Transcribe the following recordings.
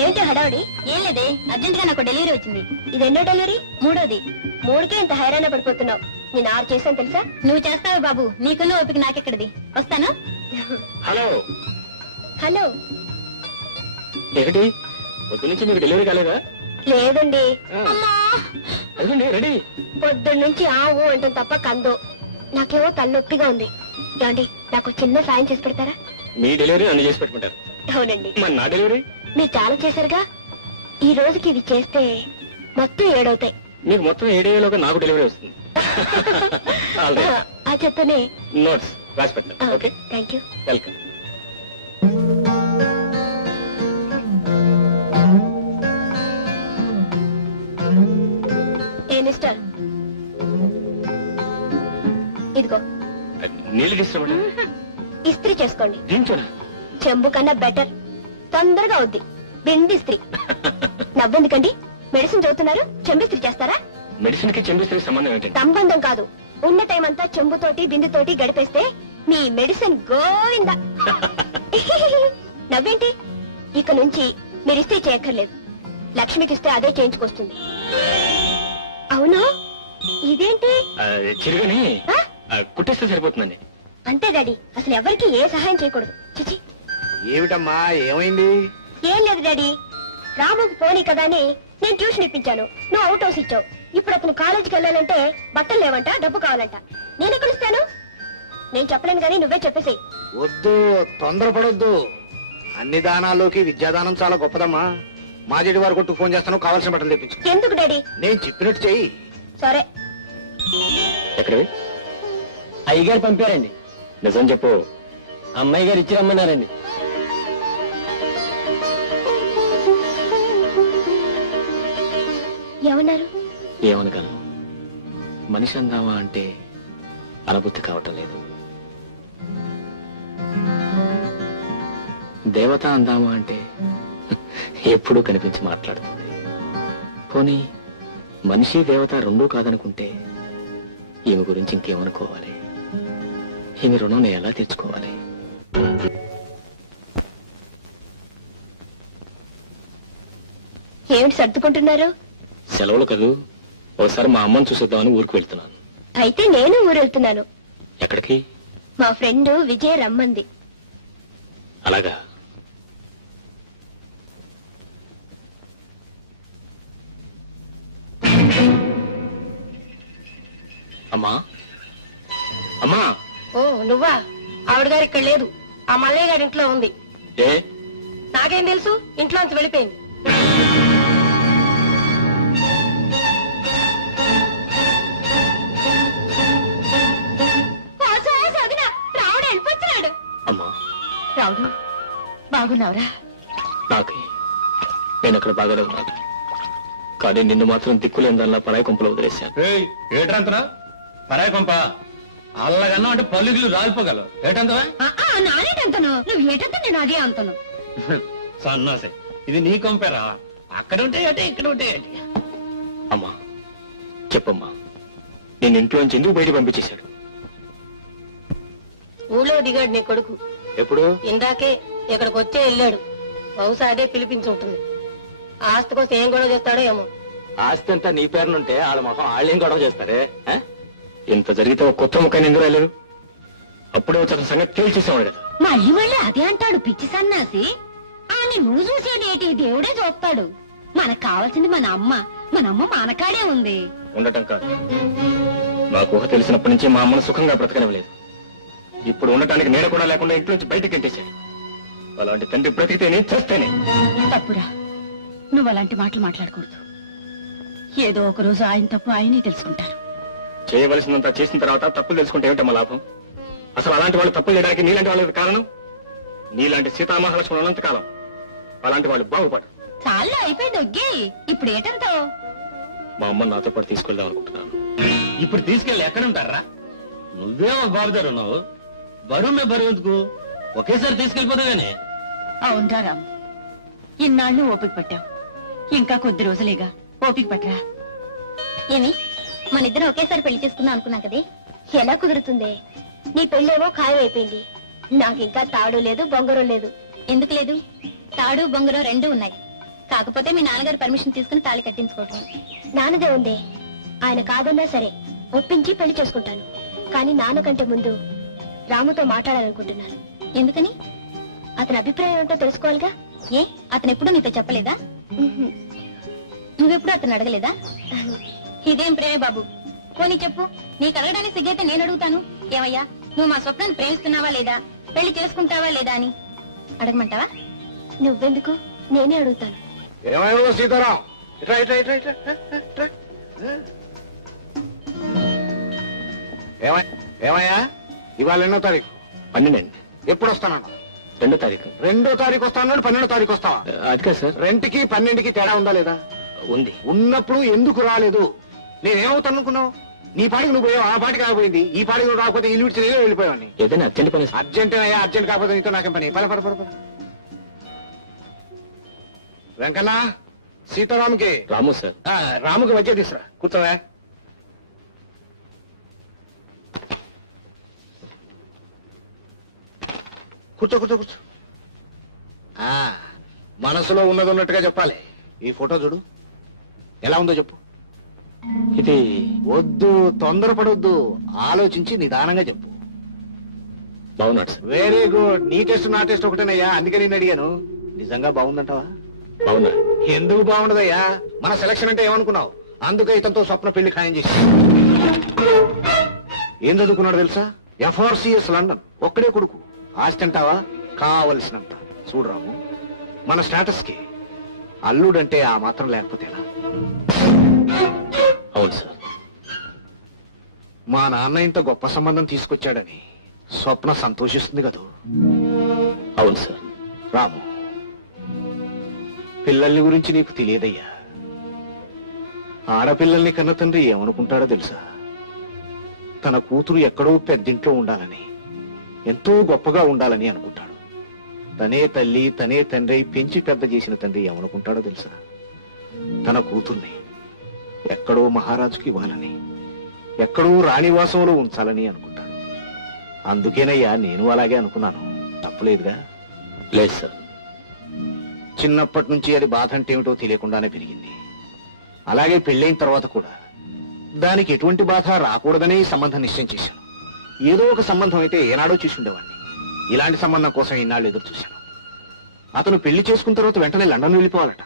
ఏమిటి హడావడి? ఏం లేదే, అర్జెంట్ గా నాకు డెలివరీ వచ్చింది. ఇది ఎన్నో డెలివరీ? మూడోది. మూడుకే ఇంత హైరాణ పడిపోతున్నావు. నేను 6 చేశాను తెలుసా? నువ్వు చేస్తావు బాబు, నీకున్న ఓపిక నాకెక్కడిది. వస్తాను. Hello hello. ఏమిటి పొద్దు నుంచి మీకు డెలివరీ కాలేదా? లేదండి. అదండి రెడీ. పొద్దున్న నుంచి ఆవు అంటాం తప్ప కందో. నాకేమో తలనొప్పిగా ఉంది. ఏమండి నాకు చిన్న సాయం చేసి పెడతారా? మీ డెలివరీ నన్ను చేసి పెట్టుకుంటారు. అవునండి. మరి నా డెలివరీ? మీరు చాలా చేశారుగా, ఈ రోజుకి ఇది చేస్తే మొత్తం 7 అవుతాయి. మీకు మొత్తం 7 అయ్యేలోగా నాకు డెలివరీ వస్తుంది. ఆ చెత్తనే నోట్స్ రాసి పెట్టాను. Okay, thank you. Welcome. A mister, ఇదిగో నీళ్ళు తీసుకురమంటే ఇస్త్రీ చేసుకోండి. దీంతోనా? చెంబు కన్నా బెటర్, తొందరగా అవుద్ది. బింది ఇస్త్రీ. నవ్వెందుకండి? మెడిసిన్ చదువుతున్నారు, చెంబిస్త్రీ చేస్తారా? మెడిసిన్ కి చెంబిస్త్రీ సంబంధం ఏంటండి? సంబంధం కాదు, ఉన్న టైం అంతా చెంబుతోటి బిందుతోటి గడిపేస్తే మీ మెడిసిన్ గోవిందా. నవ్వేంటి? ఇక నుంచి మీరు ఇస్త్రీ చేయక్కర్లేదు. లక్ష్మికి ఇస్తే అదే చేయించుకొస్తుంది. అవును, ఇదేంటి? చిరుగని కుట్టేస్తే సరిపోతుందండి. అంతే డాడీ, అసలు ఎవరికి ఏ సహాయం చేయకూడదు. చిచి. ఏమిటమ్మా, ఏమైంది? ఏం లేదు డాడీ, రాముకి పోనీ కదా అని నేను ట్యూషన్ ఇప్పించాను. నువ్వు అవుట్ హౌస్ ఇచ్చావు. ఇప్పుడు అతను కాలేజీకి వెళ్ళాలంటే బట్టలు లేవంట, డబ్బు కావాలంట. నేను ఎక్కడ ఇస్తాను? నేను చెప్పలేను కానీ నువ్వే చెప్పేసేయ్. వద్దు, తొందరపడొద్దు. అన్ని దానాల్లోకి విద్యాదానం చాలా గొప్పదమ్మా. మా జడి వారు కొట్టు ఫోన్ చేస్తాను, కావాల్సిన బట్టలు తెప్పించు. ఎందుకు డాడీ? నేను చెప్పినట్టు చెయ్యి. సరే. ఎక్కడవి? అయ్యగారు పంపారండి. నిజం చెప్పు. అమ్మాయి గారు ఇచ్చి రమ్మన్నారండి. ఏమన్నారు? ఏమనగలను? మనిషి అందామా అంటే అనుభూతి కావటం లేదు. దేవత అందామా అంటే ఎప్పుడూ కనిపించి మాట్లాడుతుంది. పోనీ మనిషి దేవత రెండూ కాదనుకుంటే ఈమె గురించి ఇంకేమనుకోవాలి? ఈమె రుణం నేను ఎలా తెచ్చుకోవాలి? ఏమిటి సర్దుకుంటున్నారు? సెలవులు కదూ, ఒకసారి మా అమ్మని చూసేద్దామని ఊరికి వెళ్తున్నాను. అయితే నేను ఊరు వెళ్తున్నాను. ఎక్కడికి? మా ఫ్రెండ్ విజయ్ రమ్మంది. అలాగా? అమ్మా, అమ్మా. ఓ నువ్వా? ఆవిడ గారు ఇక్కడ లేదు, ఆ మల్లయ్య గారి ఇంట్లో ఉంది. ఏ? నాకేం తెలుసు, ఇంట్లోంచి వెళ్ళిపోయింది. రావుడు వెళ్ళిపోతున్నాడు. అమ్మా, రావుడు బాగున్నావురా? నాకే నేను అక్కడ బాగానే ఉన్నాను, కానీ నిన్ను మాత్రం దిక్కులేని దానిలా పరాయి కొంపలో వదిలేశాను. ఏటంతనా పరాయి కొంప? అల్లగన్నా అంటే పల్లుగులు రాలిపోగలవు. ఏటంతవా? నానేటంతను, నువ్వు ఏటంత నేను అదే అంతను. సన్నాసే, ఇది నీ కొంపేరా. అక్కడ ఉంటే అంటే ఇక్కడ ఉంటే ఏంటి? అమ్మా చెప్పమ్మా, నేను ఇంట్లోంచి ఎందుకు బయట పంపించేశాడు? ఊళ్ళో దిగాడు నీ కొడుకు. ఎప్పుడు? ఇందాకే ఇక్కడికి వచ్చే వెళ్ళాడు. బహుశా అదే పిలిపించి ఉంటుంది. ఆస్తి కోసం ఏం గొడవ చేస్తాడో ఏమో. ఆస్తి అంతా నీ పేరునుంటే వాళ్ళ మొహం వాళ్ళేం గొడవ చేస్తారే? ఇంత జరిగితే ఒక కొత్త ముఖాన్ని ఎందుకు రాలేదు? అప్పుడే వచ్చి అతని సంగతి తేల్చేసేవాడు కదా. మళ్ళీ మళ్ళీ అదే అంటాడు పిచ్చి సన్నాసి. అని నువ్వు చూసేదేటి, దేవుడే చూస్తాడు. మనకు కావాల్సింది మన అమ్మ. మన అమ్మ మనకాడే ఉంది. ఉండటం కాదు, నాకు ఊహ తెలిసినప్పటి నుంచి మా అమ్మను సుఖంగా బ్రతకనివ్వలేదు. ఇప్పుడు ఉండటానికి నీడ కూడా లేకుండా ఇంట్లోంచి బయటకు గెంటేశాడు. అలాంటి తండ్రి బ్రతికితేనే చేస్తేనే. తప్పురా, నువ్వు అలాంటి మాటలు మాట్లాడకూడదు. ఏదో ఒక రోజు ఆయన తప్పు ఆయనే తెలుసుకుంటారు. చేయవలసినంత చేసిన తర్వాత తప్పులు తెలుసుకుంటే ఏమిటమ్మా లాభం? అసలు అలాంటి వాళ్ళు తప్పులు చేయడానికి నీలాంటి వాళ్ళకి కారణం. నీలాంటి సీతామహాలక్ష్మణులు ఉన్నంత కాలం అలాంటి వాళ్ళు బాగుపడరు. చాలా అయిపోయింది ఒగ్గి, ఇప్పుడు ఏటంతో? మా అమ్మని నాతో పాటు తీసుకెళ్దాం అనుకుంటున్నాను. ఇప్పుడు తీసుకెళ్ళి ఎక్కడ ఉంటారా? నువ్వే ఒక బాబుదారు ఉన్నావు, బరువు బరువు ఎందుకు? ఒకేసారి తీసుకెళ్ళిపోతాగానే. అవునరా రామ్, ఇన్నాళ్ళు ఓపిక పట్టావు, ఇంకా కొద్ది రోజులేగా ఓపిక పట్టరా. ఏమి మన ఇద్దరం ఒకేసారి పెళ్లి చేసుకుందాం అనుకున్నాం కదే, ఎలా కుదురుతుందే? నీ పెళ్ళేమో ఖాయం అయిపోయింది. నాకింకా తాడు లేదు, బొంగరం లేదు. ఎందుకు లేదు? తాడు బొంగరం రెండూ ఉన్నాయి. కాకపోతే మీ నాన్నగారు పర్మిషన్ తీసుకుని తాళి కట్టించుకోవటం. నాన్నదే ఉంది. ఆయన కాదన్నా సరే ఒప్పించి పెళ్లి చేసుకుంటాను. కానీ నాన్నకంటే ముందు రాముతో మాట్లాడాలనుకుంటున్నాను. ఎందుకని? అతని అభిప్రాయం ఏంటో తెలుసుకోవాలిగా. ఏ అతను ఎప్పుడు నీతో చెప్పలేదా? నువ్వెప్పుడు అతను అడగలేదా? ఇదేం ప్రేమే బాబు, పోనీ చెప్పు. నీకు అడగడానికి సిగ్గైతే నేను అడుగుతాను. ఏమయ్యా, నువ్వు మా స్వప్నాన్ని ప్రేమిస్తున్నావా లేదా, పెళ్లి చేసుకుంటావా లేదా అని అడగమంటావా? నువ్వెందుకు, నేనే అడుగుతాను. ఏమైనా సీతారాం, ఇట్రా ఇట్రా ఇట్రా ఇట్రా ఇట్రా. ఏమయ్యా, ఇవాళ ఎన్నో తారీఖు? 12 అండి. ఎప్పుడు వస్తానన్నా? 2వ తారీఖు. 2వ తారీఖు వస్తాను, 12వ తారీఖు వస్తావా? అది కాదు సార్. 2కి 12కి తేడా ఉందా లేదా? ఉంది. ఉన్నప్పుడు ఎందుకు రాలేదు? నేనేమవుతాను అనుకున్నావు? నీ పాటికి నువ్వు పోయావు, ఆ పాటికి ఆగిపోయింది. ఈ పాటికి నువ్వు రాకపోతే ఇల్లు విడిచి నేనే వెళ్ళిపోయావని. ఏదైనా అర్జెంట్ పని. అర్జెంట్ అయ్యా, అర్జెంట్ కాకపోతే నీతో నాకేం పని? పద పద పద పద. వెంకన్న, సీతారాముకి రాము సార్. రాముకి మధ్య తీసురా. కూర్చోవా. కూర్చో కూర్చో కూర్చో. మనసులో ఉన్నది ఉన్నట్టుగా చెప్పాలి. ఈ ఫోటో చూడు, ఎలా ఉందో చెప్పు. ఇది వద్దు, తొందరపడొద్దు, ఆలోచించి నిదానంగా చెప్పు. బాగున్నాడు సార్. Very good. నీ టెస్ట్ నా టెస్ట్ ఒకటేనయ్యా, అందుకే నేను అడిగాను. నిజంగా బాగుందంటావా? బాగున్నా. ఎందుకు బాగుండదయ్యా? మన సెలక్షన్ అంటే ఏమనుకున్నావు? అందుకే ఇతనితో స్వప్న పెళ్లి ఖాయం చేసి. ఏం చదువుకున్నాడు తెలుసా? FRCS London. ఒక్కడే కొడుకు. ఆస్తి అంటావా? కావలసినంత. చూడరాము, మన స్టేటస్ కి అల్లుడంటే ఆ మాత్రం లేకపోతే ఎలా? అవును సార్. మా నాన్న ఇంత గొప్ప సంబంధం తీసుకొచ్చాడని స్వప్న సంతోషిస్తుంది కదూ? అవును సార్. రాము, పిల్లల్ని గురించి నీకు తెలియదయ్యా. ఆడపిల్లల్ని కన్న తండ్రి ఏమనుకుంటాడో తెలుసా? తన కూతురు ఎక్కడో పెద్దింట్లో ఉండాలని, ఎంతో గొప్పగా ఉండాలని అనుకుంటాడు. తనే తల్లి, తనే తండ్రి పెంచి పెద్ద చేసిన తండ్రి ఏమనుకుంటాడో తెలుసా? తన కూతుర్ని ఎక్కడో మహారాజుకి ఇవ్వాలని, ఎక్కడో రాణివాసంలో ఉంచాలని అనుకుంటాడు. అందుకేనయ్యా నేను అలాగే అనుకున్నాను. తప్పులేదుగా? లేదు సార్. చిన్నప్పటి నుంచి అది బాధ అంటే ఏమిటో తెలియకుండానే పెరిగింది. అలాగే పెళ్ళైన తర్వాత కూడా దానికి ఎటువంటి బాధ రాకూడదనే ఈ సంబంధం నిశ్చయం చేశాను. ఏదో ఒక సంబంధం అయితే ఏనాడో చూసి ఉండేవాడిని. ఇలాంటి సంబంధం కోసం ఇన్నాళ్ళు ఎదురు చూశాను. అతను పెళ్లి చేసుకున్న తర్వాత వెంటనే లండన్ వెళ్ళిపోవాలట.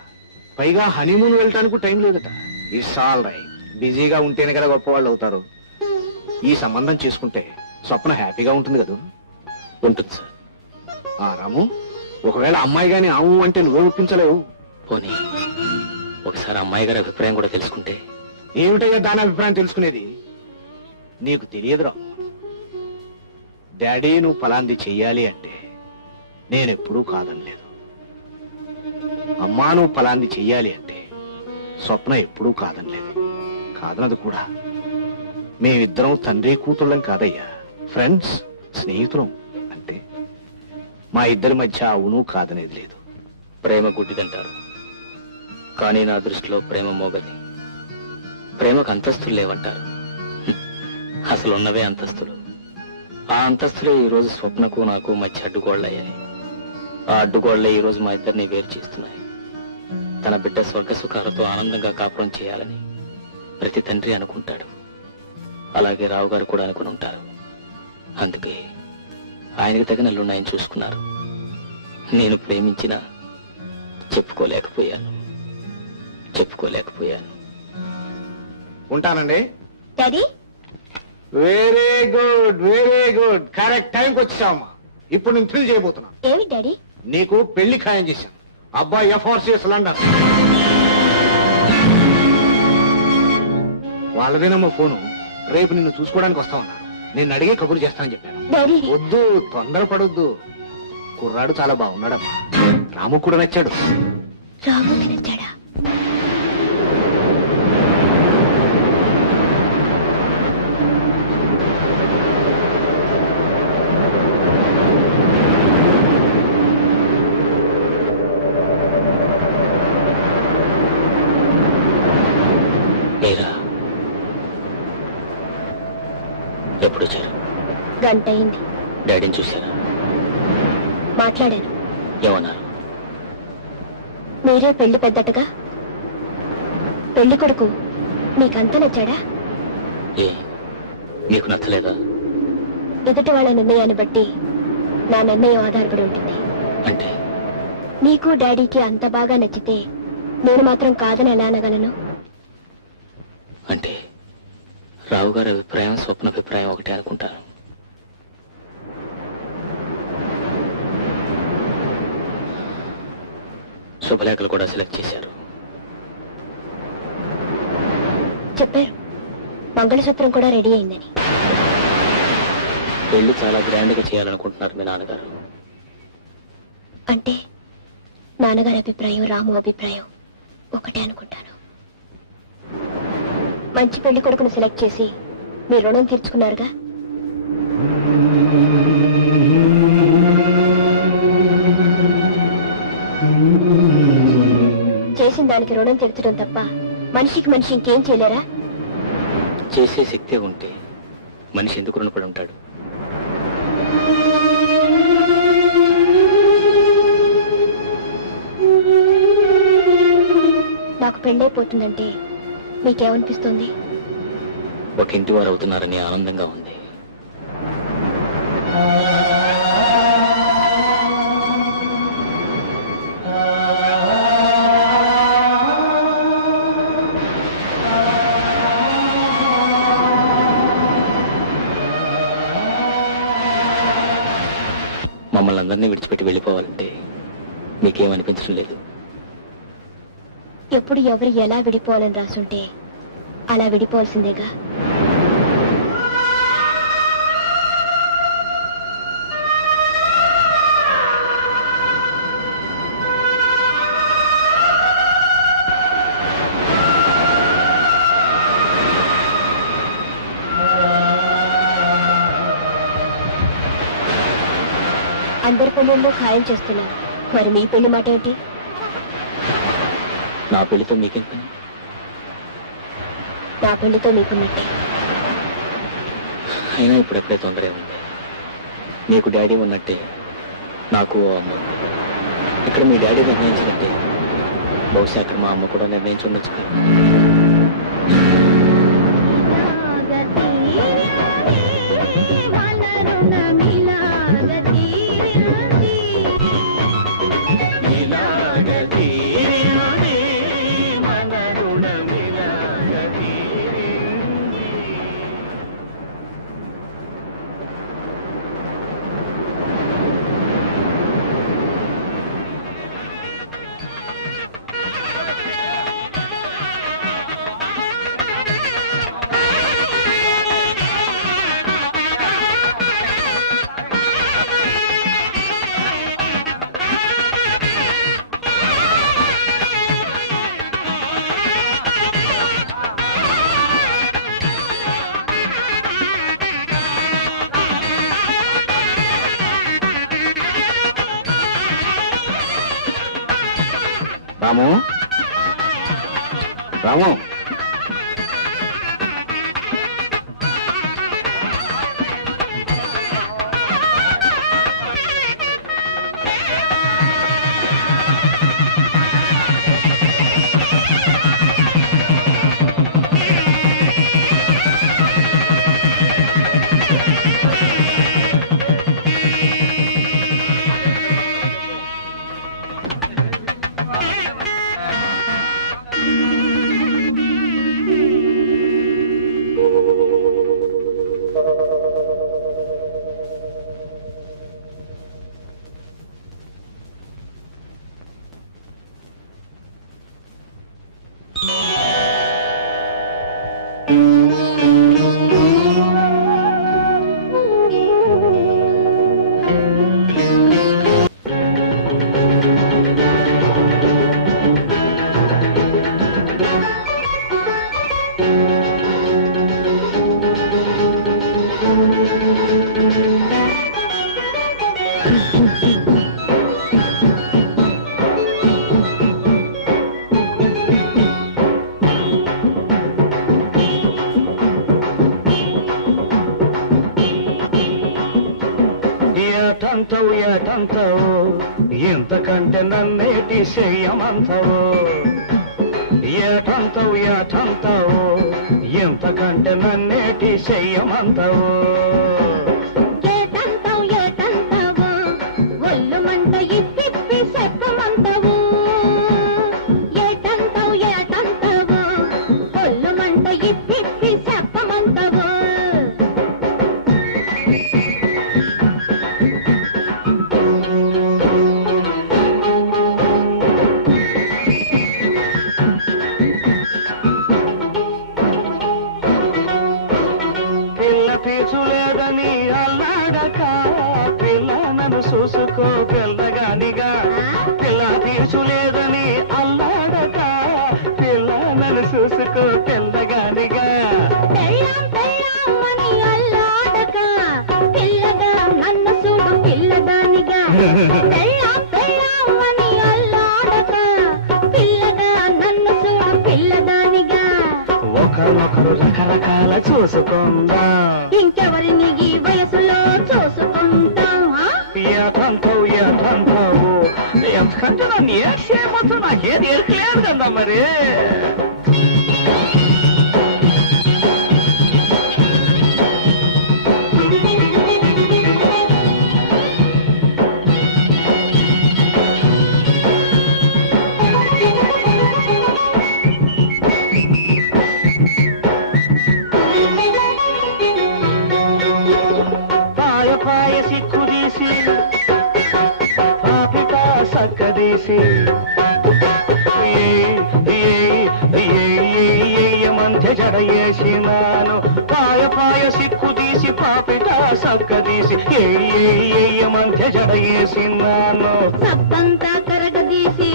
పైగా హనీమూన్ వెళ్ళటానికి టైం లేదట. It's all right. బిజీగా ఉంటేనే కదా గొప్పవాళ్ళు అవుతారు. ఈ సంబంధం చేసుకుంటే స్వప్న హ్యాపీగా ఉంటుంది కదా? ఉంటుంది సార్. రాము, ఒకవేళ అమ్మాయి గాని ఆవు అంటే నువ్వే ఒప్పించలేవు. పోనీ ఒకసారి అమ్మాయి గారి అభిప్రాయం కూడా తెలుసుకుంటే. ఏమిటయ్యా దాని అభిప్రాయం తెలుసుకునేది? నీకు తెలియదురా. డాడీ నువ్వు పలాంది చెయ్యాలి అంటే నేనెప్పుడూ కాదనలేదు. అమ్మా నువ్వు పలాంది చెయ్యాలి అంటే స్వప్న ఎప్పుడూ కాదనలేదు. కాదనదు కూడా. మేమిద్దరం తండ్రి కూతుళ్ళం కాదయ్యా, ఫ్రెండ్స్, స్నేహితులం. అంటే మా ఇద్దరి మధ్య అవును కాదనేది లేదు. ప్రేమ గుడ్డిదంటారు, కానీ నా దృష్టిలో ప్రేమ మోగది. ప్రేమకు అంతస్తులు లేవంటారు. అసలు ఉన్నవే అంతస్తులు. ఆ అంతస్తులే ఈ రోజు స్వప్నకు నాకు మధ్య అడ్డుగోళ్లయ్యాయి. ఆ అడ్డుగోళ్లే ఈ రోజు మా ఇద్దరిని వేరు చేస్తున్నాయి. తన బిడ్డ స్వర్గ సుఖాలతో ఆనందంగా కాపురం చేయాలని ప్రతి తండ్రి అనుకుంటాడు. అలాగే రావు గారు కూడా అనుకుని ఉంటారు. అందుకే ఆయనకి తగిన అల్లుడిని చూసుకున్నారు. నేను ప్రేమించినా చెప్పుకోలేకపోయాను. ఉంటానండి. Daddy, very good, very good. Correct టైంకి వచ్చావమ్మా. ఇప్పుడు నేను థ్రిల్ చేయబోతున్నా. ఏమి డాడీ? నీకు పెళ్లి ఖాయం చేశాను. అబ్బాయి FRCS లండన్. వాళ్ళదేనమ్మా ఫోను. రేపు నిన్ను చూసుకోవడానికి వస్తామన్నారు. నేను అడిగే కబురు చేస్తానని చెప్పాను. డాడీ, వద్దు, తొందరపడొద్దు. కుర్రాడు చాలా బాగున్నాడమ్మా. రాము కూడా నచ్చాడు. రాముకి నచ్చాడా? ఎప్పుడు వచ్చారు? గంట అయింది. డాడీని చూశారా? మాట్లాడాను. ఏమన్నారు? మీరే పెళ్లి పెద్దటగా. పెళ్లి కొడుకు మీకంతా నచ్చాడా? ఏ మీకు నచ్చలేదా? ఎదుటి వాళ్ళ నిర్ణయాన్ని బట్టి నా నిర్ణయం ఆధారపడి ఉంటుంది. అంటే నీకు డాడీకి అంత బాగా నచ్చితే నేను మాత్రం కాదని ఎలా అనగలను? అంటే రావు గారి అభిప్రాయం స్వప్న అభిప్రాయం ఒకటే అనుకుంటాను. శుభలేఖలు కూడా సెలెక్ట్ చేశారు. చెప్పారు మంగళసూత్రం కూడా రెడీ అయిందని. పెళ్లి చాలా గ్రాండ్ గా చేయాలనుకుంటున్నారు మీ నాన్నగారు. అంటే నాన్నగారి అభిప్రాయం రాము అభిప్రాయం ఒకటే అనుకుంటాను. మంచి పెళ్లి కొడుకును సెలెక్ట్ చేసి మీ రుణం తీర్చుకున్నారుగా. చేసిన దానికి రుణం తీర్చడం తప్ప మనిషికి మనిషి ఇంకేం చేయలేరా? చేసే శక్తే ఉంటే మనిషి ఎందుకు రుణపడి ఉంటాడు? నాకు పెళ్ళైపోతుందంటే మీకేమనిపిస్తుంది? ఒక ఇంటి వారు అవుతున్నారని ఆనందంగా ఉంది. మమ్మల్ని అందరినీ విడిచిపెట్టి వెళ్ళిపోవాలంటే మీకేమనిపించడం లేదు? ఎప్పుడు ఎవరు ఎలా విడిపోవాలని రాసుంటే అలా విడిపోవాల్సిందేగా. అందరి పెళ్ళిళ్ళు ఖాయం చేస్తున్నారు, మరి మీ పెళ్లి మాట ఏంటి? నా పెళ్లితో మీకేం పని? నా పెళ్లితో మీకున్నట్టే. అయినా ఇప్పుడెప్పుడే తొందరే ఉంది. మీకు డాడీ ఉన్నట్టే నాకు ఓ అమ్మ. ఇక్కడ మీ డాడీ నిర్ణయించినట్టే బహుశా అక్కడ మా అమ్మ కూడా నిర్ణయించి ఉండొచ్చు కదా. రాము, రాము, ఏటంటావు ఇంతకంటే నన్నేటి చెయ్యమంటావు ఏటంటావు ఏటంటావు ఇంతకంటే నన్నేటి చెయ్యమంటావు ఏటంటావు ఏటంటావు ఒళ్ళు మంట ఇప్పి చెప్పమంటావు ఏటంటావు ఏటంటావు ఒళ్ళు మంట ఇప్పి చెప్పమంటావు పీచులేదని అల్లాడక పిల్ల నన్ను చూసుకో పిల్లగానిగా పిల్ల పీచులేదని అల్లాడక పిల్ల నన్ను చూసుకో పిల్లగానిగా పెళ్ళాం పెళ్ళామని అల్లాడక పిల్లగా నన్ను చూడు పిల్లదానిగా పెళ్ళాం పెళ్ళామని అల్లాడక పిల్లగా నన్ను చూడు పిల్లదానిగా ఒకరొకరు రకరకాల చూసుకుందా ఇంకెవరిని ఈ వయసులో చూసుకుంటాం ఏటంటావు ఏటంటావు ఎంతకంటే నన్ను ఏ చేయమో నాకేది ఎరకలేదు కదా మరి పాయ సిక్కుదీసి పాపిట సక్కదీసి మధ్య జడయేసినాను పాయ సిక్కుదీసి పాపిట సక్కదీసి మధ్య జడయేసినాను సబ్బంతా కరగదీసి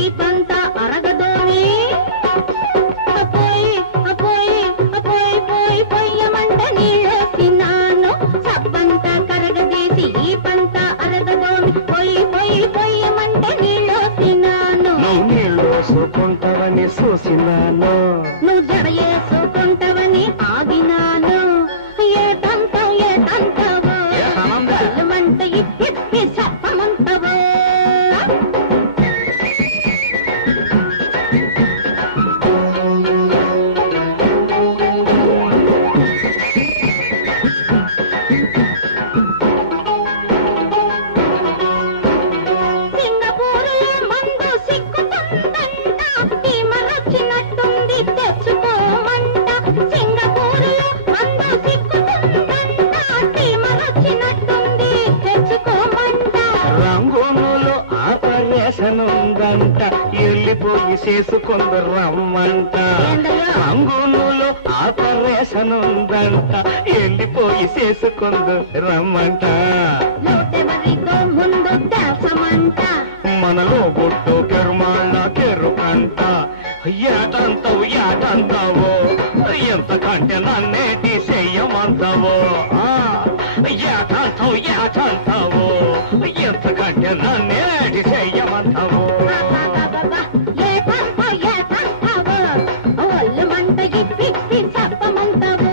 ఈ పంత అరగదోని అపోయి అపోయి అపోయి పోయి పొయ్యమంట నీళ్ళేసినాను సబ్బంతా కరగదీసి ఈ పంత అరగదోని పొయ్యి పొయ్యి పొయ్యమంట నీళ్ళేసినాను నువ్వు నీళ్ళు వేసుకుంటావని చూసినాను నువ్వు జడ వేసుకుంటావని ఆగినాను ఏటంటావు ఏటంటావు మంట ఇప్పి చెప్పమంటావు ఉందంట వెళ్ళిపోయి చేసుకుందు రమ్మంట రంగులో ఆపరేషన్ ఉందంట వెళ్ళిపోయి చేసుకుందు రమ్మంట ముందు దేశమంట మనలో గుట్టు కెరుమాళ్ళ కెరుకంట ఏటంతావు ఏటంతావో ఎంతకంటే నన్నేటి చెయ్యమంటావో ఏటంతావు ఏటంతావో ఎంతకంటే నన్నేటి చెయ్యమంటావో ఒళ్ళు మంట ఇప్పి చెప్పమంటావు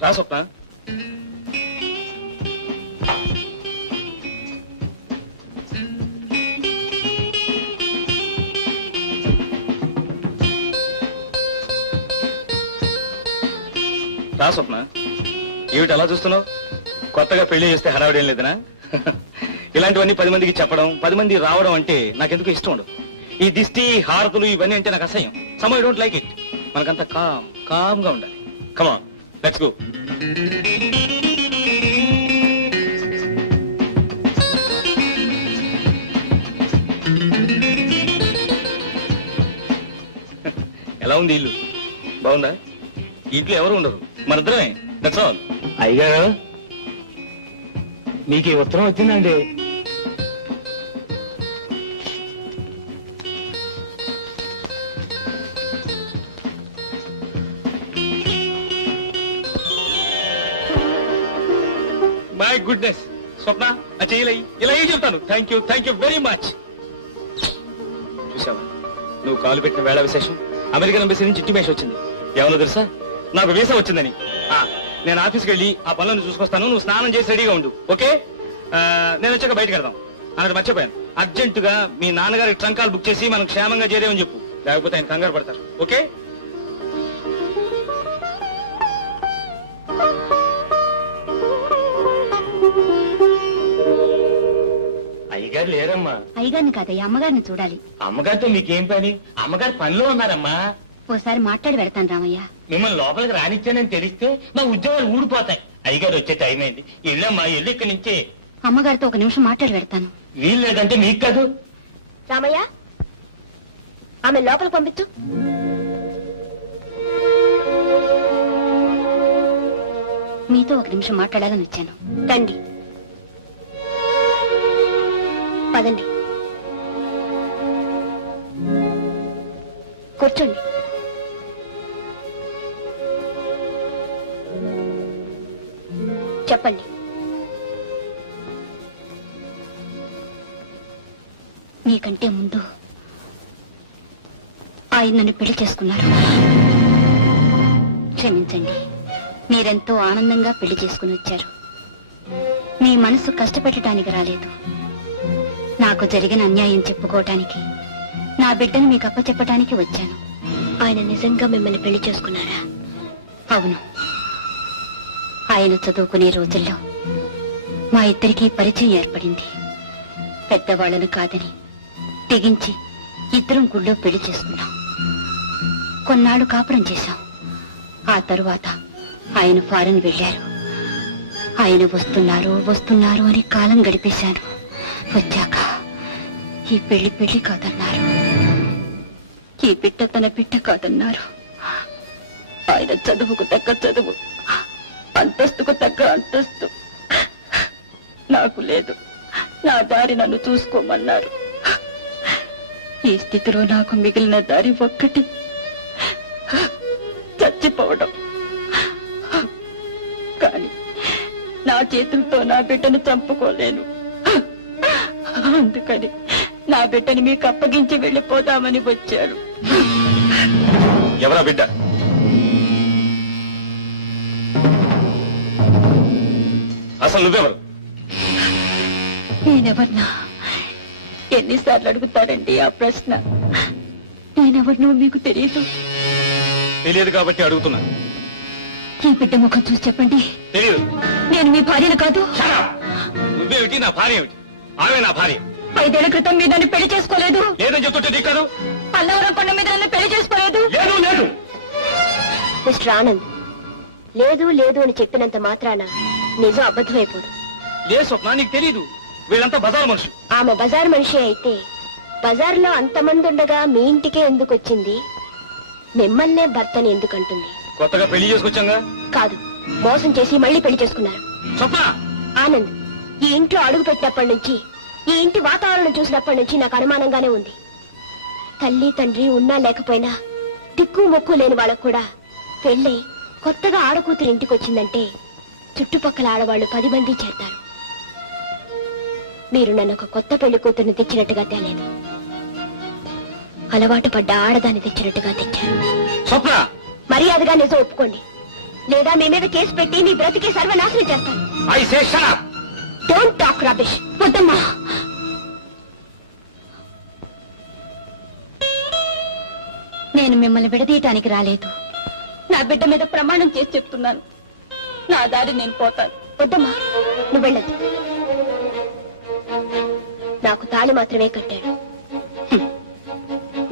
రా స్వప్న. రా స్వప్న. ఏమిటి అలా చూస్తున్నావు? కొత్తగా పెళ్లి చేస్తే హడావిడేం లేదనా? ఇలాంటివన్నీ 10 మందికి చెప్పడం, 10 మంది రావడం అంటే నాకెందుకు ఇష్టం ఉండదు. ఈ దిష్టి హారతులు ఇవన్నీ అంటే నాకు అసహ్యం. Some I don't like it. మనకంతా కామ్ గా ఉండాలి. Come on, let's go. ఎలా ఉంది ఇల్లు? బాగుందా? ఇంట్లో ఎవరు ఉండరు, మనిద్దరమే. That's all. అయ్యగారు, మీకు ఈ ఉత్తరం వచ్చిందండి. మై గుడ్నెస్ స్వప్న, ఆ చెయ్యలై ఇలా ఏం చెప్తాను. Thank you very much. చూసావా? నువ్వు కాలు పెట్టిన వేళ విశేషం అమెరికన్ ఎంబసీ నుంచి ఇంటిమేషన్ వచ్చింది. ఏమన్నా తెలుసా? నాకు వీసా వచ్చిందని. నేను ఆఫీస్కి వెళ్ళి ఆ పనులను చూసుకొస్తాను. నువ్వు స్నానం చేసి రెడీగా ఉండు. ఓకే? నేను వచ్చాక బయటకు వెళ్దాం అన్నట్టు మర్చిపోయాను. అర్జెంటుగా మీ నాన్నగారికి ట్రంకాలు బుక్ చేసి మనం క్షేమంగా చేరేమని చెప్పు. లేకపోతే ఆయన కంగారు పడతారు. ఓకే? అయ్యగారు లేరమ్మా. అయ్యగారిని కాదయ్యా, అమ్మగారిని చూడాలి. అమ్మగారితో మీకేం పని? అమ్మగారు పనిలో ఉన్నారమ్మా. ఓసారి మాట్లాడి వెళ్తాను రామయ్య. మిమ్మల్ని లోపలికి రానిచ్చానని తెలిస్తే మా ఉద్యోగాలు ఊడిపోతాయి. అయ్యగారు వచ్చే టైం అయింది. వెళ్ళమ్మా, వెళ్ళి ఇక్కడి నుంచే. అమ్మగారితో ఒక నిమిషం మాట్లాడి వెళ్తాను. వీలు లేదంటే మీకు కాదు. రామయ్య, ఆమె లోపలికి పంపించు. మీతో ఒక నిమిషం మాట్లాడాలని వచ్చాను. రండి, పదండి, కూర్చోండి. చెప్పండి. మీకంటే ముందు ఆయన నన్ను పెళ్లి చేసుకున్నారు. క్షమించండి, మీరెంతో ఆనందంగా పెళ్లి చేసుకుని వచ్చారు. మీ మనసు కష్టపెట్టడానికి రాలేదు. నాకు జరిగిన అన్యాయం చెప్పుకోవటానికి, నా బిడ్డను మీకు అప్పచెప్పటానికి వచ్చాను. ఆయన నిజంగా మిమ్మల్ని పెళ్లి చేసుకున్నారా? అవును. ఆయన చదువుకునే రోజుల్లో మా ఇద్దరికీ పరిచయం ఏర్పడింది. పెద్దవాళ్లను కాదని తెగించి ఇద్దరం గుళ్ళో పెళ్లి చేసుకున్నాం. కొన్నాళ్ళు కాపురం చేశాం. ఆ తరువాత ఆయన ఫారెన్ వెళ్ళారు. ఆయన వస్తున్నారు అని కాలం గడిపేశాను. వచ్చాక ఈ పెళ్లి కాదన్నారు. ఈ బిడ్డ తన బిడ్డ కాదన్నారు. ఆయన చదువుకు తగ్గ చదువు, అంతస్తుకు తగ్గ అంతస్తు నాకు లేదు. నా దారి నన్ను చూసుకోమన్నారు. ఈ స్థితిలో నాకు మిగిలిన దారి ఒక్కటి, చచ్చిపోవడం. కానీ నా చేతులతో నా బిడ్డను చంపుకోలేను. అందుకని నా బిడ్డని మీకు అప్పగించి వెళ్ళిపోదామని వచ్చారు. ఎవరా బిడ్డ? అసలు నువ్వెవరు? నేనెవరినా? ఎన్నిసార్లు అడుగుతారండి ఆ ప్రశ్న? నేనెవరినో మీకు తెలియదు. తెలియదు కాబట్టి అడుగుతున్నా. ఈ బిడ్డ ముఖం చూసి చెప్పండి. తెలియదు. నేను మీ భార్యను కాదు. నువ్వేమిటి, నా భార్య ఏమిటి? ఆమె నా భార్య. 5 ఏళ్ల క్రితం మీరు నన్ను పెళ్లి చేసుకోలేదు. లేదని చెప్తుంటే నీకు కాదు. పల్లవరం కొండ మీద నన్ను పెళ్లి చేసుకోలేదు. లేదు. మిస్టర్ ఆనంద్, లేదు అని చెప్పినంత మాత్రాన నిజం అబద్ధమైపోదు. లే స్వప్న, నీకు తెలీదు. వీళ్ళంతా బజారు మనుషులు. ఆమె బజార్ మనిషి అయితే బజార్లో అంతమంది ఉండగా మీ ఇంటికే ఎందుకు వచ్చింది? మిమ్మల్నే భర్తని ఎందుకంటుంది? కొత్తగా పెళ్లి చేసుకొచ్చాంగా. కాదు, మోసం చేసి మళ్ళీ పెళ్లి చేసుకున్నారు. స్వప్న! ఆనంద్, ఈ ఇంట్లో అడుగు పెట్టినప్పటి నుంచి, ఈ ఇంటి వాతావరణం చూసినప్పటి నుంచి నాకు అనుమానంగానే ఉంది. తల్లి తండ్రి ఉన్నా లేకపోయినా దిక్కు మొక్కు లేని వాళ్ళకు కూడా పెళ్ళై కొత్తగా ఆడకూతురు ఇంటికి వచ్చిందంటే చుట్టుపక్కల ఆడవాళ్లు 10 మంది చేరతారు. మీరు నన్ను ఒక కొత్త పెళ్లి కూతుర్ని తెచ్చినట్టుగా తేలేదు, అలవాటు పడ్డ ఆడదాన్ని తెచ్చినట్టుగా తెచ్చారు. స్వప్న, మర్యాదగా నిజం ఒప్పుకోండి, లేదా మీ మీద కేసు పెట్టి మీ బ్రతికే సర్వనాశనం చేస్తాను. I say shut up. Don't talk rubbish. వద్దమ్మా. నేను మిమ్మల్ని విడదీయటానికి రాలేదు. నా బిడ్డ మీద ప్రమాణం చేసి చెప్తున్నాను, నా దారి నేను పోతాను. వద్దమ్మా, నువ్వు వెళ్ళదు. నాకు తాళి మాత్రమే కట్టాడు.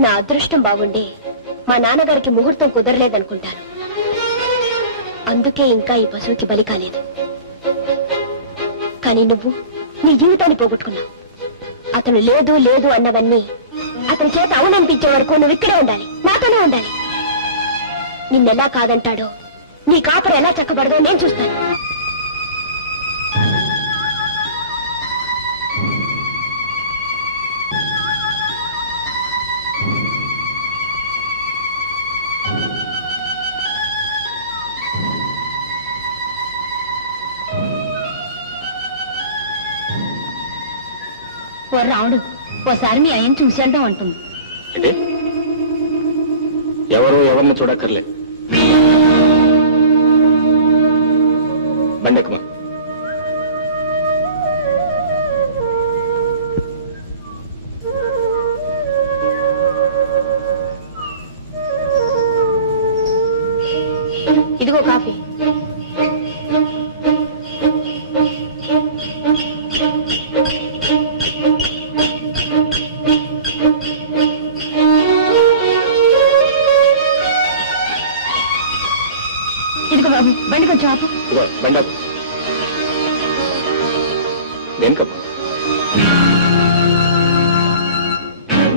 నా అదృష్టం బాగుండి మా నాన్నగారికి ముహూర్తం కుదరలేదనుకుంటాను. అందుకే ఇంకా ఈ పశువుకి బలి కాలేదు. కానీ నువ్వు నీ జీవితాన్ని పోగొట్టుకున్నావు. అతను లేదు అన్నవన్నీ అతని చేత అవుననిపించే వరకు నువ్వు ఇక్కడే ఉండాలి, నాతోనే ఉండాలి. నిన్నెలా కాదంటాడో, నీ కాపురం ఎలా చక్కబడదో నేను చూస్తాను. ఓ రావుడు, ఓసారి మీ అయ్యని చూసి వెళ్దాం అంటుంది. అంటే ఎవరు ఎవరిని చూడక్కర్లే. బండెక్కమా. ఇదిగో కాఫీ. ఇదిగో బాబు, బండి కొంచెం ఆపు. బండాపు దేనికమ్మా?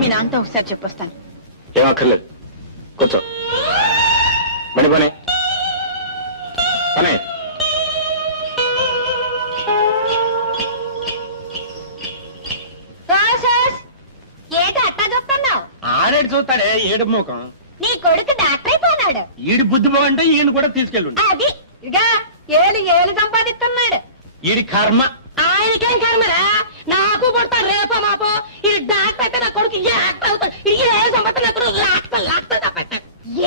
మీ నాన్నతో ఒకసారి చెప్పొస్తాను. ఏం అక్కర్లేదు, కూర్చో. బండి పనే పనే. ఏటో అట్టా చూస్తున్నావు? ఆడేడు చూస్తాడే ఏడు ముఖం. నీ కొడుకు డాక్టర్ అయిపోయినాడు. ఈడు బుద్ధి బాగుంటే ఈయన కూడా తీసుకెళ్ళండి. అది ఇదిగా ఏలు ఏలు సంపాదిస్తున్నాడు. ఈడి కర్మ. ఆయనకేం కర్మరా, నాకు పుడతారు రేపో మాపో. ఇది డాక్టర్ అయితే నా కొడుకు యాక్టర్ అవుతాడు. ఇది ఏలు సంపాదన నా కొడుకు లాక్తా తప్పట్టాడు.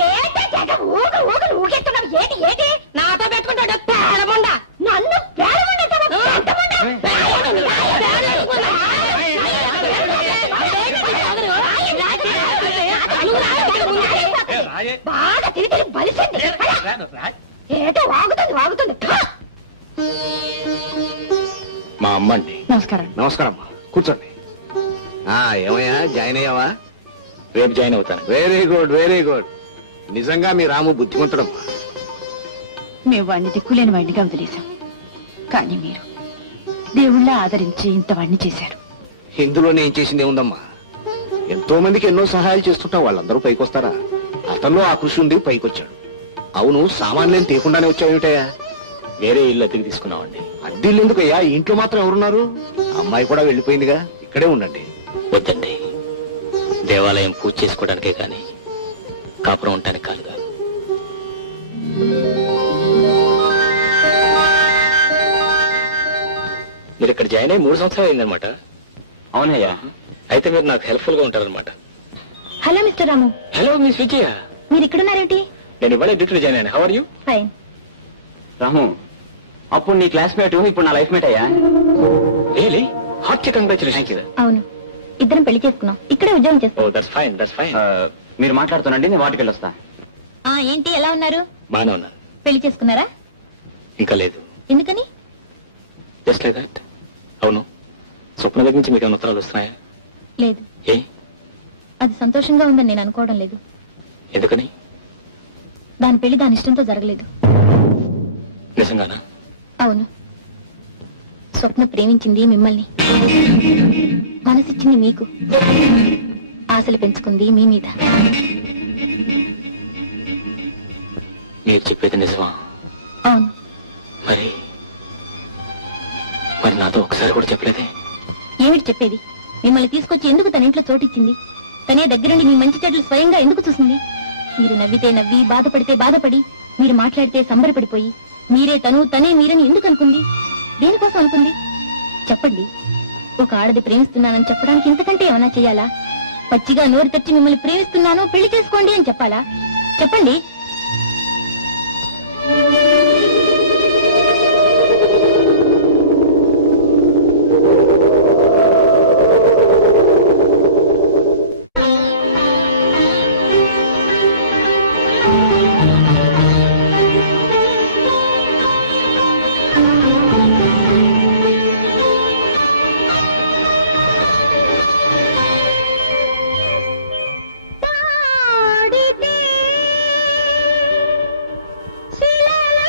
ఏంటి జగ ఊగలు ఊగెత్తున్నావు? ఏంటి ఏంటి నాతో పెట్టుకుంటాడు పేడముండ. నన్ను పేడముండ బాగా తిరిగి బలిసింది. ఏటో వాగుతుంది. మా అమ్మ అండి. నమస్కారం. నమస్కారం అమ్మా, కూర్చోండి. ఏమయ్యా, జాయిన్ అయ్యావా? రేపు జాయిన్ అవుతాను. Very good, very good. నిజంగా మీ రాము బుద్ధిమంతుడమ్మా. మేము వాడిని దిక్కులేని వాడినిగా వదిలేశాం, కానీ మీరు దేవుళ్ళ ఆదరించి ఇంత వాడిని చేశారు. ఇందులో నేను చేసింది ఏముందమ్మా? ఎంతో మందికి ఎన్నో సహాయాలు చేస్తుంటాం, వాళ్ళందరూ పైకొస్తారా? అతనిలో ఆ కృషి ఉంది, పైకొచ్చాడు. అవును, సామాన్లేం తీయకుండానే వచ్చావుటయ్యా? వేరే ఇల్లు అద్దెకి తీసుకున్నామండి. అద్దెళ్ళు ఎందుకయ్యా? ఇంట్లో మాత్రం ఎవరున్నారు? అమ్మాయి కూడా వెళ్ళిపోయిందిగా, ఇక్కడే ఉండండి. వద్దండి, దేవాలయం పూజ చేసుకోవడానికే కానీ కాపురం ఉండటానికి కాదుగా. మీరు ఇక్కడ జాయిన్ అయ్యి 3 సంవత్సరాలు అయిందనమాట. అవునయ్యా. అయితే మీరు నాకు హెల్ప్ఫుల్ గా ఉంటారనమాట. Hello mister Ramu. Hello miss Vijaya. మీరు ఇక్కడున్నారేంటి? నేను ఇవాళ డ్యూటీలో జాయిన్ అయ్యాను. How are you? Fine. Ramu, అప్పుడు నీ క్లాస్మేట్ ఇప్పుడు నా లైఫ్ మేట్ అయ్యా. రియలీ? Heart congratulation. అవును, ఇద్దరం పెళ్లి చేసుకున్నాం, ఇక్కడే ఉద్యోగం ఓ చేస్తాం. That's fine, that's fine. మీరు మాట్లాడుతానండి, నేను వాటికి వెళ్ళొస్తా. ఏంటి ఎలా ఉన్నారు? బాగానే ఉన్నాను. పెళ్లి చేసుకున్నారా? ఇంకా లేదు. ఎందుకని? Just like that. అవును, స్వప్న దగ్గర నుంచి మీకు ఏమైనా ఉత్తరాలు వస్తున్నాయా? లేదు. ఏ? అది సంతోషంగా ఉందని నేను అనుకోవడం లేదు. ఎందుకని? దాని పెళ్లి దాని ఇష్టంతో జరగలేదు. నిజంగానా? అవును, స్వప్న ప్రేమించింది మిమ్మల్ని, మనసిచ్చింది మీకు, ఆశలు పెంచుకుంది మీ మీద. మీరు చెప్పేది నిజమా? అవును. మరి నాతో ఒకసారి కూడా చెప్పలేదే? ఏమిటి చెప్పేది? మిమ్మల్ని తీసుకొచ్చి ఎందుకు తన ఇంట్లో చోటిచ్చింది? తనే దగ్గరుండి మీ మంచి చెడ్డలు స్వయంగా ఎందుకు చూసింది? మీరు నవ్వితే నవ్వి, బాధపడితే బాధపడి, మీరు మాట్లాడితే సంబరపడిపోయి, మీరే తను, తనే మీరని ఎందుకు అనుకుంది? దేనికోసం అనుకుంది? చెప్పండి. ఒక ఆడది ప్రేమిస్తున్నానని చెప్పడానికి ఇంతకంటే ఏమన్నా చెయ్యాలా? పచ్చిగా నోరు తెచ్చి మిమ్మల్ని ప్రేమిస్తున్నాను, పెళ్లి చేసుకోండి అని చెప్పాలా? చెప్పండి. శిలల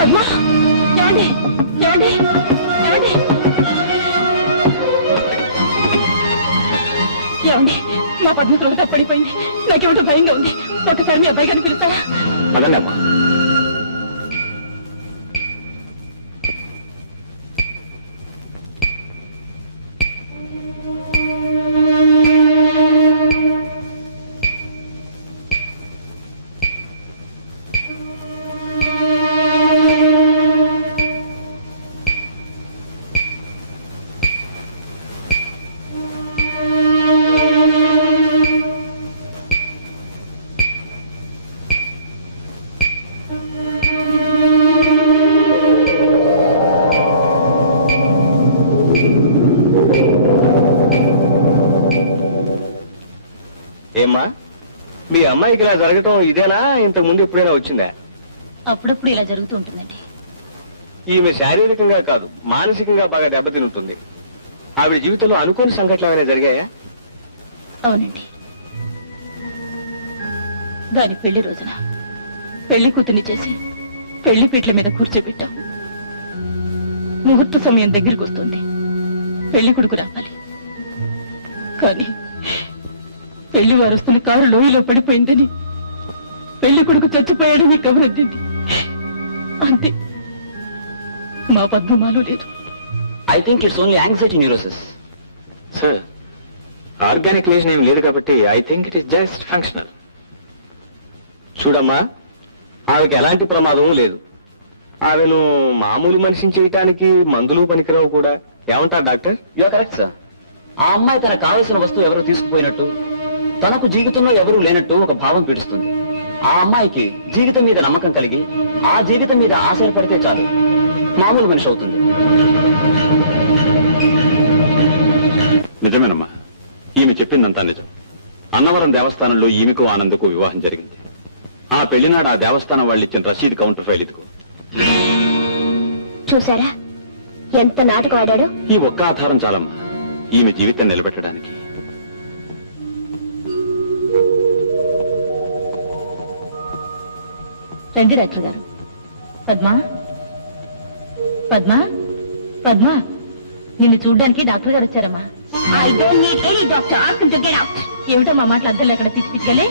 పద్మా ఏమండి ఏమండి ఏమండి ఏమండి మా పద్మ స్పృహ తప్పడిపోయింది. నాకేమిటో భయంగా ఉంది. ఒకసారి మీ అబ్బాయి గారిని పిలుస్తారా? మదండి అమ్మా. ఏమ్మా, మీ అమ్మాయికి ఇలా జరగటం ఇదేనా? ఇంతకు ముందు ఎప్పుడైనా వచ్చిందా? అప్పుడప్పుడు ఇలా జరుగుతూ ఉంటుందండి. ఈమె శారీరకంగా కాదు, మానసికంగా బాగా దెబ్బతిని ఉంటుంది. ఆవిడ జీవితంలో అనుకోని సంఘటనలు ఏమైనా జరిగాయా? అవునండి. దాని పెళ్లి రోజున పెళ్లి కూతుర్ని చేసి పెళ్లి పీట్ల మీద కూర్చోబెట్టాం. ముహూర్త సమయం దగ్గరికి వస్తుంది. పెళ్లి కొడుకు రావాలి. కానీ పెళ్లి వారు వస్తున్న కారు లోయలో పడిపోయిందని, పెళ్లి కొడుకు చచ్చిపోయాడని కబురొద్దింది. అంతే. మా పద్మమాలో లేదు. I think it's only anxiety neurosis. Sir, organic lesion ఏమి లేదు కాబట్టి I think it is just functional. చూడమ్మా, ఆమెకి ఎలాంటి ప్రమాదం లేదు. ఆమెను మామూలు మనిషిని చేయటానికి మందులు పనికిరావు కూడా. ఏమంటారు doctor? You are correct sir. ఆ అమ్మాయి తనకు కావలసిన వస్తువు ఎవరు తీసుకుపోయినట్టు, తనకు జీవితంలో ఎవరూ లేనట్టు ఒక భావం పీడిస్తుంది. ఆ అమ్మాయికి జీవితం మీద నమ్మకం కలిగి ఆ జీవితం మీద ఆశపడితే చాలు, మామూలు మనిషి అవుతుంది. నిజమేనమ్మా, ఈమె చెప్పిందంతా నిజం. అన్నవరం దేవస్థానంలో ఈమెకు ఆనందకు వివాహం జరిగింది. ఆ పెళ్లినాడు ఆ దేవస్థానం వాళ్ళు ఇచ్చిన రసీదు కౌంటర్ ఫైల్ ఇదిగో. చూసారా ఎంత నాటకం ఆడాడు? ఈ ఒక్క ఆధారం చాలమ్మా ఈమె జీవితం నిలబెట్టడానికి. రండి డాక్టర్ గారు. పద్మా, పద్మా, పద్మా, నిన్ను చూడ్డానికి డాక్టర్ గారు వచ్చారమ్మా. I don't need any doctor. Ask him to get out. ఏమిటో మా మాటలు అద్దెలు ఎక్కడ పిచ్చి పిచ్చిగలే?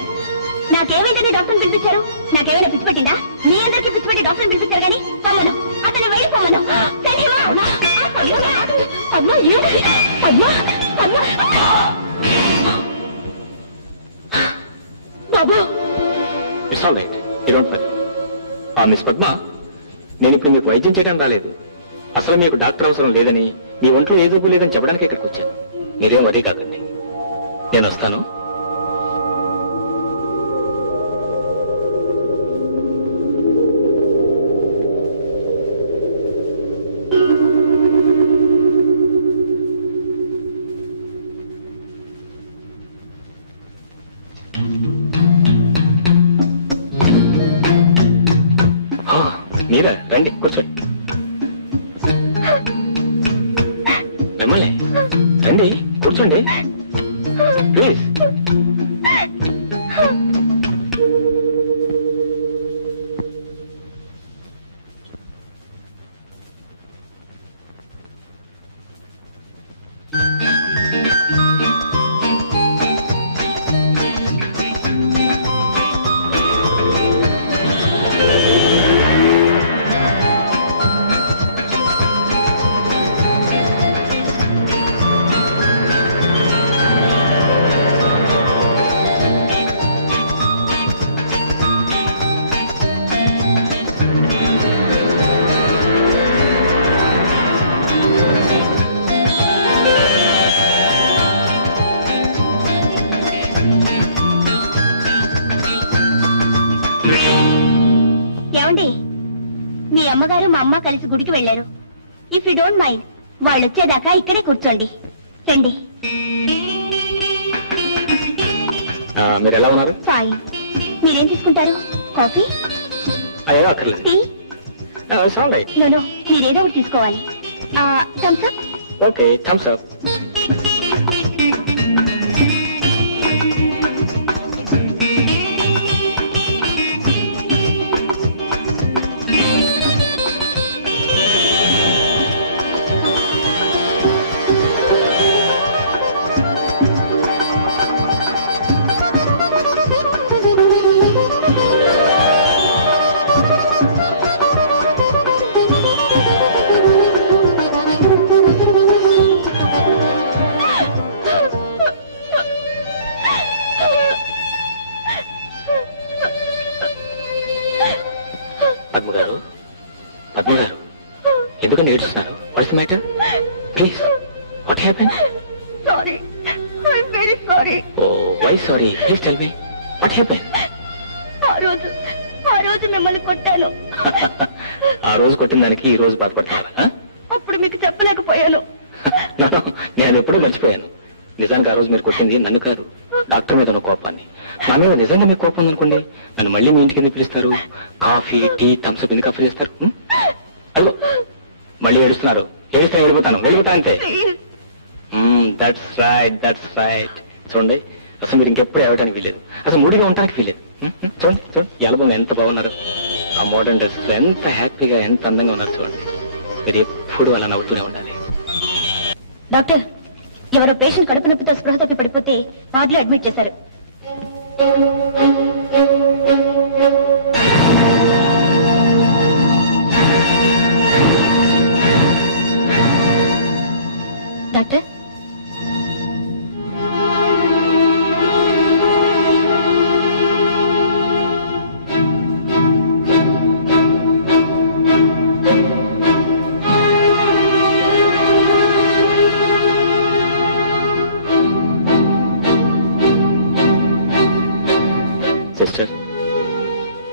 నాకేమైందని డాక్టర్ని పిలిపించారు? నాకేమైనా పిచ్చి పెట్టిందా? మీ అందరికీ పిచ్చి పెట్టి డాక్టర్ని పిలిపించారు కానీ పొమ్మను, అతన్ని వెళ్ళిపోమను. పద్మా, ఏంటి? పద్మా, పద్మా, బాబు. It's all right, you don't worry. Miss Padma, నేను ఇప్పుడు మీకు వైద్యం చేయడానికి రాలేదు. అసలు మీకు డాక్టర్ అవసరం లేదని, మీ ఒంట్లో ఏ జబ్బు లేదని చెప్పడానికి ఇక్కడికి వచ్చాను. మీరేం వరీ కాకండి, నేను వస్తాను. మీరా? రండి, కూర్చోండి. మిమ్మల్ని రండి, కూర్చోండి ప్లీజ్. మీ అమ్మగారు మా అమ్మ కలిసి గుడికి వెళ్లారు. ఇఫ్ యూ డోంట్ మైండ్ వాళ్ళు వచ్చేదాకా ఇక్కడే కూర్చోండి. రండి. మీరు ఎలా ఉన్నారు? ఫైన్. మీరేం తీసుకుంటారు? కాఫీ? అయ్యో అక్కర్లేదు. టీ? All right. నో, మీరేదో ఒకటి తీసుకోవాలి. Thumbs up? Okay, thumbs up. Padma గారు, పద్మ గారు, ఎందుకని ఏడుస్తున్నారు? What's the matter? Please, what happen? Sorry, I am very sorry. Oh, why sorry? Please tell me what happen. ఆ రోజు మిమ్మల్ని కొట్టాను. ఆ రోజు కొట్టిన దానికి ఈ రోజు బాధపడుతున్నారా? అప్పుడు మీకు చెప్పలేకపోయాను. నేను ఎప్పుడూ మర్చిపోయాను. నిజానికి ఆ రోజు మీరు కొట్టింది నన్ను కాదు, డాక్టర్ మీద ఉన్న కోపాన్ని. నా మీద నిజంగా మీకు కోపం ఉందనుకోండి, నన్ను మళ్ళీ మీ ఇంటికి ఎందుకు పిలుస్తారు? కాఫీ, టీ, థమ్స్అప్ ఎందుకు ఆఫర్ చేస్తారు? అదిగో మళ్ళీ ఏడుస్తున్నారు. ఏడిస్తే వెళ్ళిపోతానంతే. That's right, that's right. చూడండి, అసలు మీరు ఇంకెప్పుడు ఏడటానికి వీలేదు, అసలు మూడిగా ఉండటానికి వీలేదు. చూడండి చూడండి, ఈ ఆల్బమ్ ఎంత బాగున్నారు, ఆ మోడర్న్ డ్రెస్ ఎంత హ్యాపీగా, ఎంత అందంగా ఉన్నారు. చూడండి, మీరు ఎప్పుడు అలా నవ్వుతూనే ఉండాలి. డాక్టర్, ఎవరో పేషెంట్ కడుపు నొప్పితో స్పృహ తప్పి పడిపోతే వార్డులో అడ్మిట్ చేశారు. డాక్టర్, సిస్టర్,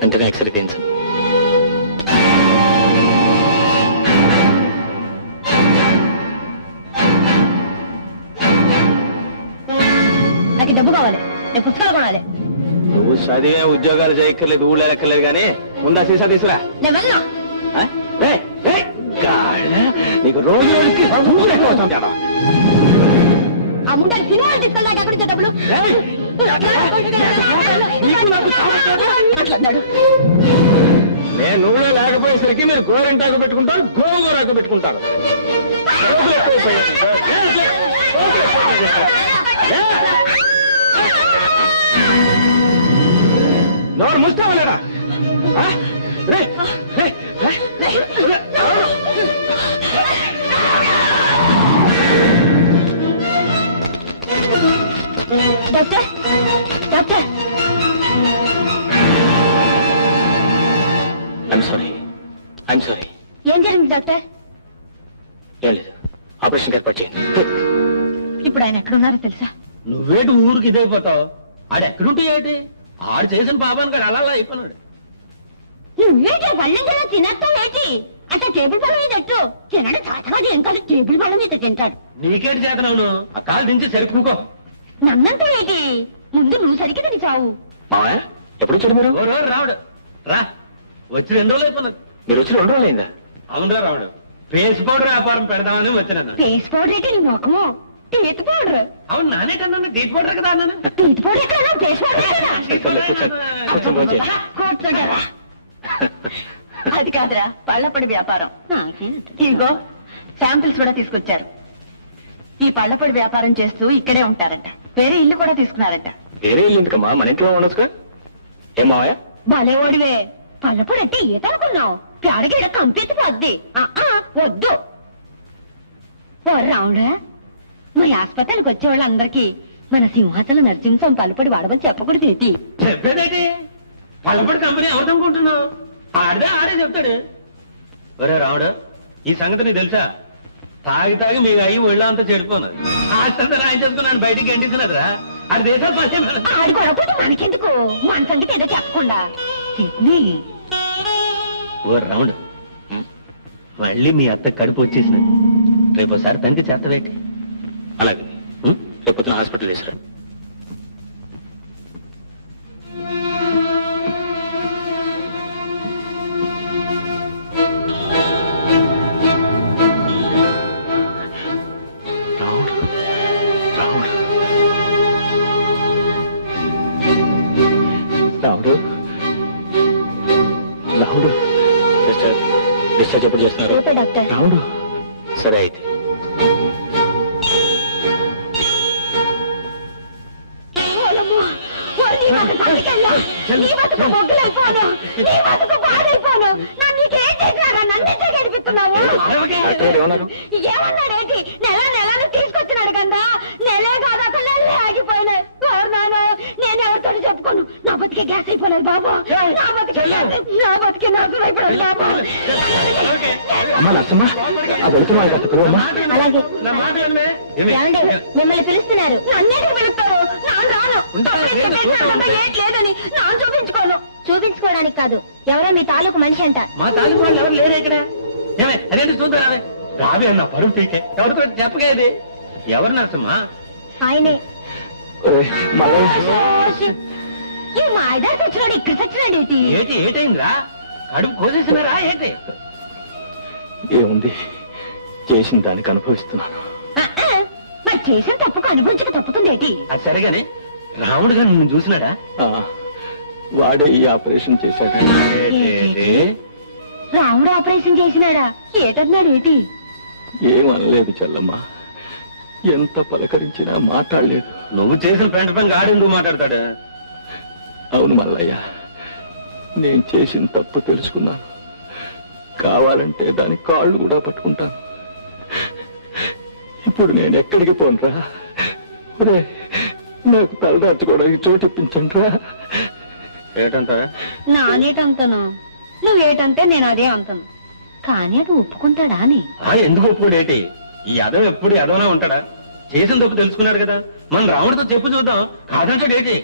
వెంటనే ఎక్స్రే తీయించండి. నాకు డబ్బు కావాలి, నేను పుస్తకాలు కొనాలి. నువ్వు చదివే ఉద్యోగాలు చేయక్కర్లేదు, ఊళ్ళో ఎక్కర్లేదు, కానీ ముందా సీసా తీసురా. నేను వెళ్ళను. నీకు రోజు రోజుకి ఆ ముండాలి సినిమాలు తీసుకెళ్ళాక ఎక్కడి నుంచి డబ్బులు మాట్లాడినాడు. నేను ఊళ్ళో లేకపోయేసరికి మీరు గోరింటాకు పెట్టుకుంటారు, గోంగూరాకు పెట్టుకుంటారు. నోరు ముస్తావా లేదా? Doctor, doctor, I'm sorry. ఏం జరిగింది డాక్టర్? ఏం లేదు, ఆపరేషన్ ఏర్పాటు చేయండి. ఇప్పుడు ఆయన ఎక్కడున్నారో తెలుసా? నువ్వేటి ఊరికి ఇదైపోతావు? ఆడెక్కడుంటే ఏంటి? ఆడు చేసిన పాపానికి కాడు అలా అయిపోయినాడు. నువ్వేటి పళ్ళెంజలో తినేస్తావేటి? అట్లా టేబుల్ పళ్ళ మీద ఎట్టు తినడం చాతకాదు, ఏం కాదు టేబుల్ పళ్ళ మీద తింటాడు. నీకేటి చేతనవును? ఆ కాలు దించి సరికూకో. నన్నంతా ఏంటి? ముందు నువ్వు సరికి తిని చావు. మావయ్య, ఎప్పుడు వచ్చాడు మీరు? రావుడు రా, వచ్చి 2 రోజులు అయిపోయినది. మీరు వచ్చి 2 రోజులు అయిందా? అవునరా రావుడు, పేస్ పౌడర్ వ్యాపారం పెడదామని వచ్చిన. ఫేస్ పౌడర్ ఏంటి నీ ముఖము? Teeth powder. అవును, నానేటన్నాను టీత్ పౌడర్ కదా అన్నాను. టీత్ పౌడర్ ఎక్కడ? ఫేస్ పౌడర్ కూర్చోండి. అది కాదురా, పళ్ళపొడి వ్యాపారం. ఇదిగో శాంపిల్స్ కూడా తీసుకొచ్చారు. ఈ పళ్ళపొడి వ్యాపారం చేస్తూ ఇక్కడే ఉంటారంట. వేరే ఇల్లు కూడా తీసుకున్నారంట. వేరే ఇల్లు ఎందుకమ్మా, మన ఇంట్లో ఉండొచ్చుగా. ఏం మావయ్య? భలే ఓడివే, పళ్ళపొడి అంటే ఈత అనుకున్నావు? ప్యాడగీడ కంపెత్తిపోద్ది. వద్దు. ఓ రావుడా, మా ఆసుపత్రికి వచ్చే వాళ్ళందరికీ మన సింహాచల నరసింహం పళ్ళపొడి వాడమని చెప్పకూడదు ఏంటి? చెప్పేదేటి? పళ్ళపొడి కంపెనీ ఎవరిదనుకుంటున్నావు? ఆడే చెప్తాడు. ఒరే రావుడు, ఈ సంగతి నీకు తెలుసా? తాగి మీ అయ్యి ఒళ్ళో అంతా చెడిపోయినది. ఆస్తంతా రాయించేసుకున్నాను, బయటికి గంటిస్తున్నదిరా. ఆడి దేశాలు పని ఆడి గొడవపోతే మనకెందుకు? మన సంగతి ఏదో చెప్పకుండా. ఓ రావుడు, మళ్ళీ మీ అత్త కడుపు వచ్చేసినది. రేపోసారి తనకి చేతవేటి? అలాగే, రేపొద్దున హాస్పిటల్ తీసుకురా. రావుడు, సిస్టర్, డిశ్చార్జ్ ఎప్పుడు చేస్తున్నారు? డాక్టర్. రావుడు, సరే అయితే. నీ బతుకు బొగ్గులైపోను, నీ బతుకు బాధైపోను. నన్ను నీకేం చేసినారా? నన్ను గడిపిస్తున్నావు. ఏమన్నాడేంటి? నెలను తీసుకొచ్చినాడు కదా. నెలే కాదు, అసలు నెలలే ఆగిపోయినాయి. నాను నేను ఎవరితో చెప్పుకోను. నా బతుకు బతికే గ్యాస్ అయిపోలేదు బాబు, నా బతికే నాశనం అయిపోలేదు బాబు. అమ్మా నర్సమ్మ, ఆ వెళ్తున్నా కాస్త పిలువమ్మా. అలాగే. నా మాట వినవే? ఏమండి, మిమ్మల్ని పిలుస్తున్నారు. అన్నిటికీ పిలుస్తారు. నాన్న రాను. ఏట్ లేదని నాన్న చూపించుకోను. చూపించుకోవడానికి కాదు, ఎవరో మీ తాలూకు మనిషి అంట. మా తాలూకు వాళ్ళు ఎవరు లేరు ఇక్కడ. ఏమే అదేంటి చూద్దాం రావే. రావే అన్న పరువు తీకే ఎవరితో చెప్పగా ఇది. ఎవరు నరసమ్మా? ఆయనే. ఈ మా ఐదారు చచ్చినాడు, ఇక్కడ చచ్చినాడు ఏంటి? ఏటైందిరా? కడుపు కోసేసినారా ఏంటి? ఏముంది, చేసిన దానికి అనుభవిస్తున్నాను. మరి చేసిన తప్పుకు అనుభవించక తప్పుతుంది ఏంటి? అది సరేగానే రాముడు గారు నిన్ను చూసినాడా? వాడే ఈ ఆపరేషన్ చేశాడు. రాముడు ఆపరేషన్ చేసినాడా? ఏటన్నాడు ఏంటి? ఏమనలేదు చెల్లమ్మ, ఎంత పలకరించినా మాట్లాడలేదు. నువ్వు చేసిన పెంట పని ఆడెందుకు మాట్లాడతాడు? అవును మల్లయ్య, నేను చేసిన తప్పు తెలుసుకున్నాను. కావాలంటే దాని కాళ్ళు కూడా పట్టుకుంటాను. ఇప్పుడు నేను ఎక్కడికి పోనరా? ఒరే, నాకు తలదాచుకోవడానికి చోటు ఇప్పించండి రా. ఏటంటా? నానేటంతను, నువ్వేటంటే నేను అదే అంతను. కానీ అది ఒప్పుకుంటాడా అని. ఎందుకు ఒప్పుకోడు ఏంటి? ఈ అదవ ఎప్పుడు అదవనా ఉంటాడా? చేసిన తప్పు తెలుసుకున్నాడు కదా, మన రాముడితో చెప్పు చూద్దాం. కాదంటాడు ఏంటి?